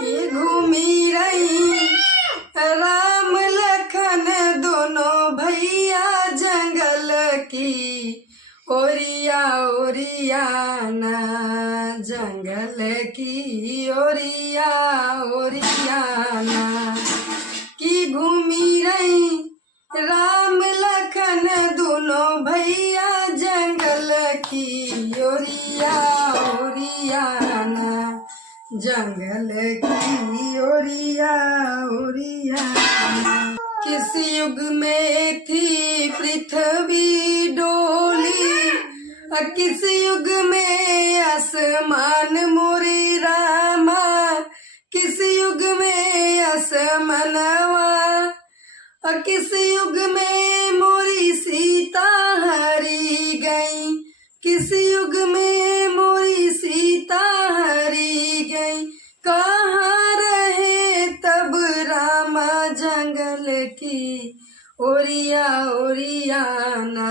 कि घूमी रही राम लखन दोनों भैया जंगल की ओरिया ओरियाना, जंगल की ओरिया ओरियाना। कि घूमी रही राम लखन दोनों भैया जंगल की ओरिया ओरियाना, जंगल की ओरिया ओरियाना। किस युग में थी पृथ्वी डोली, किस युग में आसमान मोरी रामा, किस युग में आसमानवा, किस युग में मोरी सीता हरी गई, किस युग में मोरी सीता हरी गई। कहाँ रहे तब रामा जंगल की ओरिया ओरियाना।